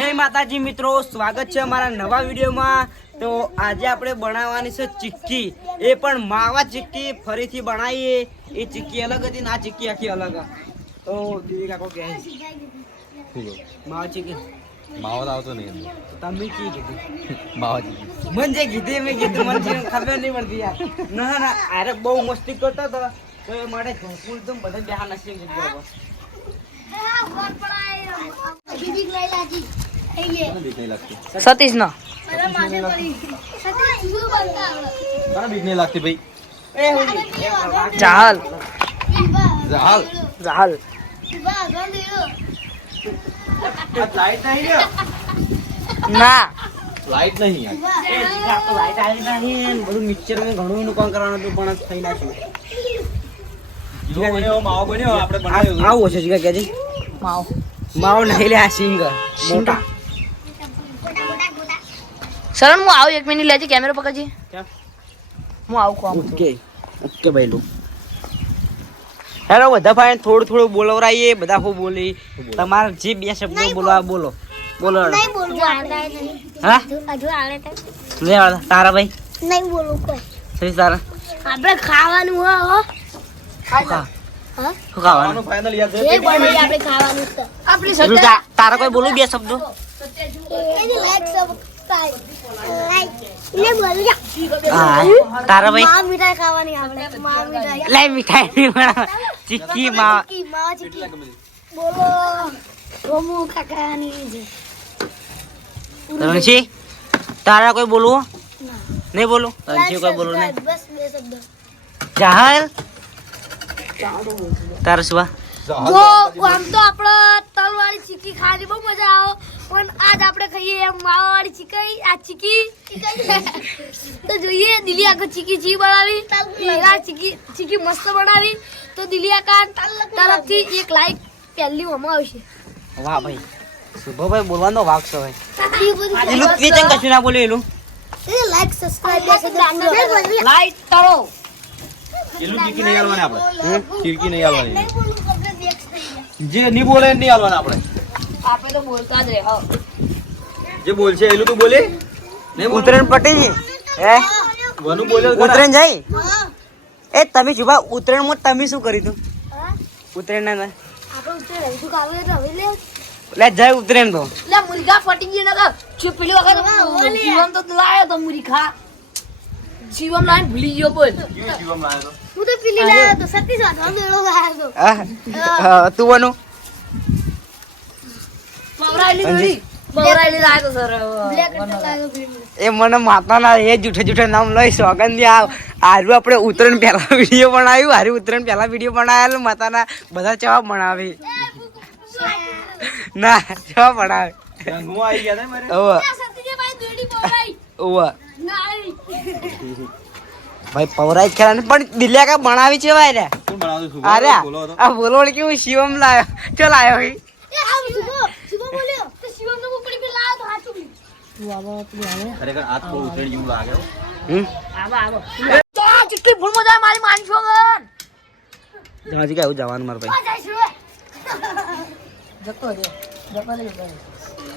જય માતાજી મિત્રો સ્વાગત છે અમારા નવા વિડીયોમાં. તો આજે આપણે બનાવવાની છે ચીક્કી. એ પણ માવા ચીક્કી ફરીથી બનાવીએ. એ ચીક્કી અલગ હતી ને આ ચીક્કી આખી અલગ હતી. તો દીદી કાકો કહે માવા ચીક્કી. માવો આવતો નહીં તમે કી કીધું? માવાજી મને જે કીધી મેં કીધું. મને જે ખબર નહીં પડતી યાર. ના ના અરે બહુ મસ્તી કરતો હતો. તો એ માટે ઝોપુલ તો બધા બેહા નસી કીધું સતીશ નો બીક નહીં લાગતી ભાઈ. એ ચાલ ચાલ લાઈટ નહીં ના. લાઈટ નહીં યાર. એ જીગા તો લાઈટ આવી નહીં બધું મિક્સચરમાં ઘણું કામ કરવાનું હતું પણ થઈ નાખ્યું. જો માવો બન્યો આપણે આવું છે જીગા કેજી માવ. માવો નહીં લે આ સિંગર મોટા. શરણ હું આવું એક મિનિટ લેજે કેમેરો પકડજે. હું આવું કોમ ઓકે ઓકે ભાઈ લો. હેલો બધા ભાઈ થોડું થોડું બોલવરાઈએ બધા હું બોલી તમારે જે બે શબ્દો બોલવા બોલો. બોલો. હા? લે તારા ભાઈ. નહીં બોલું કોઈ. સહી તારા. આપણે ખાવાનું હો? ખાવાનું? ફાઇનલ યાદ આપણે ખાવાનું છે. આપણી પેલું તારા કોઈ બોલું બે શબ્દો? તારા ભાઈ મીઠાઈ ખાવાની આપણે લે મીઠાઈ નહીં માં ચીક્કી, માવા ચીક્કી. બોલો રોમુ કાકાની છે રણજી તારા કોઈ બોલવું. નહીં બોલું રણજી કોઈ બોલવું નહીં બસ બે શબ્દ જાહલ તારા શું જો આમ તો આપણે તલવાળી ચીકી ખાવાની બહુ મજા આવે પણ આજ આપણે ખાઈએ એમ માવાવાળી ચીકાઈ આ ચીકી. તો જોઈએ દિલી આખો ચીકી ચી બનાવી? આ ચીકી ચીકી મસ્ત બનાવી. તો દિલી આકા તરફથી એક લાઈક પહેલી ઓમાં આવશે. વાહ ભાઈ શુભભાઈ બોલવાનો વાક છે ભાઈ. એલું તે ચમ કશું ના બોલ્યું એલું લાઈક સબસ્ક્રાઇબ લાઈક કરો. એલું ચીકી નહીં હાલવાની આપણે. ચીકી નહીં હાલવાની. જે નહીં બોલે નહીં હાલવાના આપણે. આપણે તો બોલતા જ રહે હા. જે બોલશે એલું તું બોલે? નહીં ઉતરણ પટી હે? વનુ બોલે ઉતરણ જાય? એ તમે જુબા ઉતરણમાં તમે શું કરી તું? ઉતરણ ના. આપણે ઉતરે રહીશું કાવે એટલે લે. લે જાય ઉતરેણ તો. લે મુર્ગા ફટી ગઈ નકર છું પેલી વખત. જીવન તો લાયો તો મુરી જીવમ લાઈન ભૂલી ગયો બોલ. જીવમ લાયો તો? હું તો પેલી લાયો તો સતી વાંધો મેળો લાયો તો. તું બનું એ મને માતાના એ જૂઠે જૂઠે નામ લઈ સોગંદની આ હારું આપણે ઉતરેણ પહેલા વીડિયો બનાવ્યું હારું ઉતરેણ પહેલા વીડિયો બનાવેલું માતાના બધા જવાબ બનાવે ના જવાબ બનાવે આવી આવી. ભાઈ પવરાઈ ખેલા ને પણ દિલ્યા કા બનાવી છે ભાઈ રે. કોણ બનાવતું છું? અરે બોલો આ બોલોડ કેવું શિવમ લાયો? ચલ આવ્યો ભાઈ એ આવ શુભો શુભો બોલ્યો તો શિવમ નો ઉપડી પે લાવ્યો તો હાચું બી. ખરેખર આ થોડું ઉતરેણ જેવું લાગે હો. હમ? તો આ ચીટલી ભૂલમાં મારી માનશો ગન હજી કેવું જવાનું મારા ભાઈ. આ જાય છે. જતો રે જતો રે જતો રે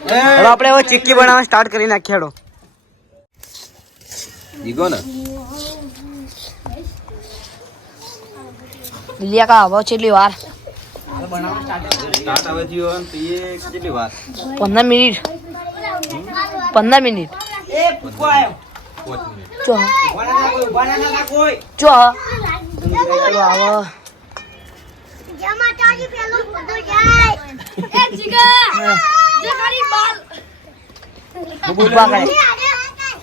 એ, હવે આપણે હવે ચીક્કી બનાવવા સ્ટાર્ટ કરી નાખીએ હેડો. ને. દિલિયા કા આવો છેલ્લી વાર. સ્ટાર્ટ થયો કેટલી પંદર મિનિટ. પંદર મિનિટ. એ પૂકો આયો પાંચ મિનિટ ચો ઊભા ના કોઈ ઊભા ના થતા કોઈ ચો ચલો આવો જેમાં ચાલી પેલો બધો જાય એ જીગા જે ખાલી બાલ ઊભા કરે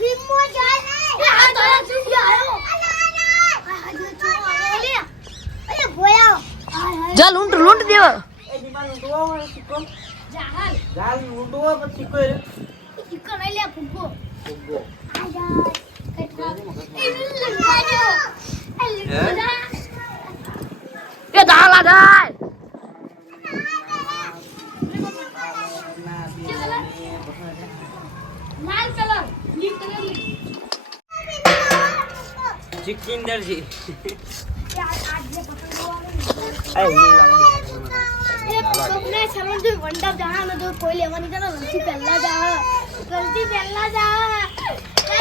હિમ્મો જાય એ આ તો આ ચૂકી આયો અરે ભોયા જા લૂંટ લૂંટ દેવ આવે જાલ ઊંટો પછી સિક્કો એ ચિકન લઈ લે ફુગ્ગો ફુગ્ગો. એ દાલા દાય લાલ કલર લીપ કલર ચિકિંદર જી યાર આજ પકડવાનું એ એવું લાગે બીજા સ્વપ્ને સરોજ જો વંડા જાણા તો કોઈ લેવાની જાણે નથી પહેલા જ આવે રણથી પહેલા જ આવે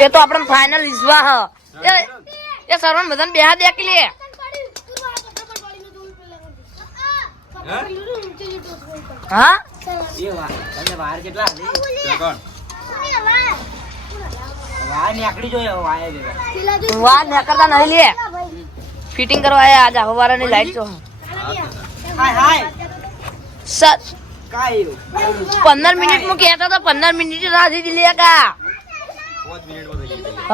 એ તો આપણે ફાઇનલ ઈસવા હ એ એ સરવણ બધાને બેહા દે કે લે હા એ વા તમને વાર કેટલા હતી? ત્યાં કોણ? વાર નીકળી જોઈએ વાય ભેગા વાર ને કરતા નહીં લે ફિટિંગ કરવા આયા આજ હવારાની લાઈટ જો હાય હાય સર કાંઈ એવું. પંદર મિનિટમાં કહેતા તો પંદર મિનિટ રાહ દીધી લે કા. હ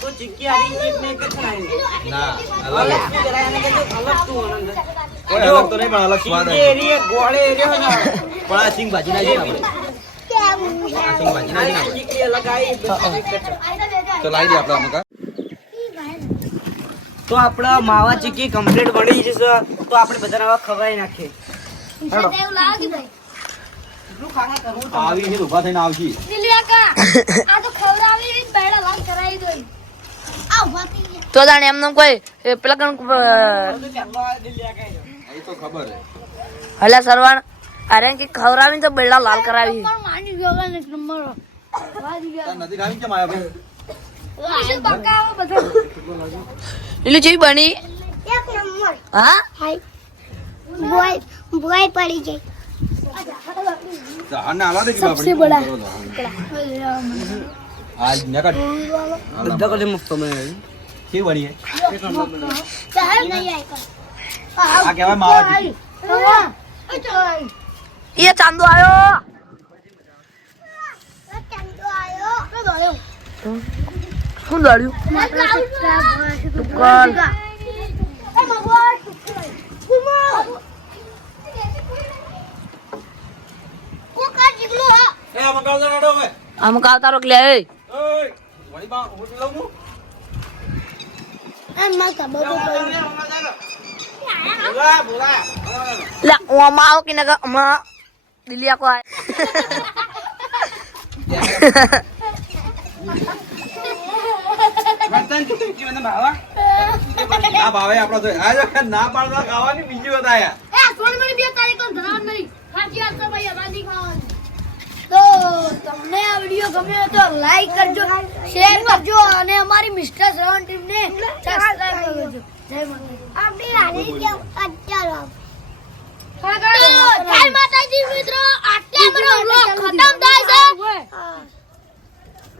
તો ચીક્કી હારી એક ને એક જ ખાઈ. ના અલગ અલગ શું કરાય એને કીધું, અલગ શું આનંદ? કોઈ અલગ તો નહીં પણ અલગ સ્વાદ ચીક્કી આવે. એરીએ, ગોળે એરીએ ને. પણ આ સિંગ ભાજી નાખી ને આપણે આ સિંગ ભાજી નાખી ને આપણે. ચીક્કી અલગ આવી, બધું એક જ. તો લાવી દે આપણે આમાં કા તો આપણા માવા ચીકી કમ્પ્લીટ બની જશે તો આપણે બધા ખવાઈ નાખીએ આવી છે તો. ઊભા થઈને આવશી આ તો ખવડાવી બેડા લાગ કરાવી દો આ ઊભા થઈ ગયા. તો જાણે એમને કોઈ પેલા ખબર સરવાણ અરે કે ખવરાવીને તો બેડા લાલ કરાવી. ચીવી બની? હા? બોય બોય પડી જાય ઝાડ ને આલા દે કે સબસે આપણે બડા. આજ નકર બધા કદી મસ્ત બનાવી. કેવી બની હે? ચાલ. નહીં આય આ કહેવાય માવા ચીકી એ ચાંદો આવ્યો શું આમ કાવતા રોક લે એ. ઓય વળી બા હું લઉં હું? ભૂલા, ભૂલા. લે આવો કે નકા અમા દિલ્હી આકો આય. વર્તન ચીક્કી મને ભાવા. ના ભાવે આપણો તો આ જો ના પાડતા ખાવાની બીજી તો તમને આ વીડિયો ગમ્યો તો લાઈક કરજો શેર કરજો અને અમારી મિસ્ટર શ્રવણ ટીમ ને સબસ્ક્રાઇબ કરજો. જય માતાજી. મિત્રો. આટલે અમારો વ્લોગ ખતમ થાય છે.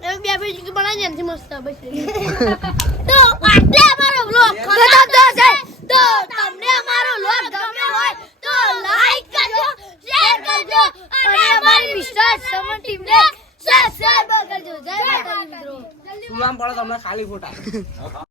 બે બે બનાવી મસ્ત તો આટલે અમારો વ્લોગ ખતમ થાય છે તો તમને અમારો વ્લોગ ગમ્યો હોય તો લાઈક કરજો શેર કરજો અને અમારી મિસ્ટર સમન ટીમ ને સબસ્ક્રાઇબ કરજો જય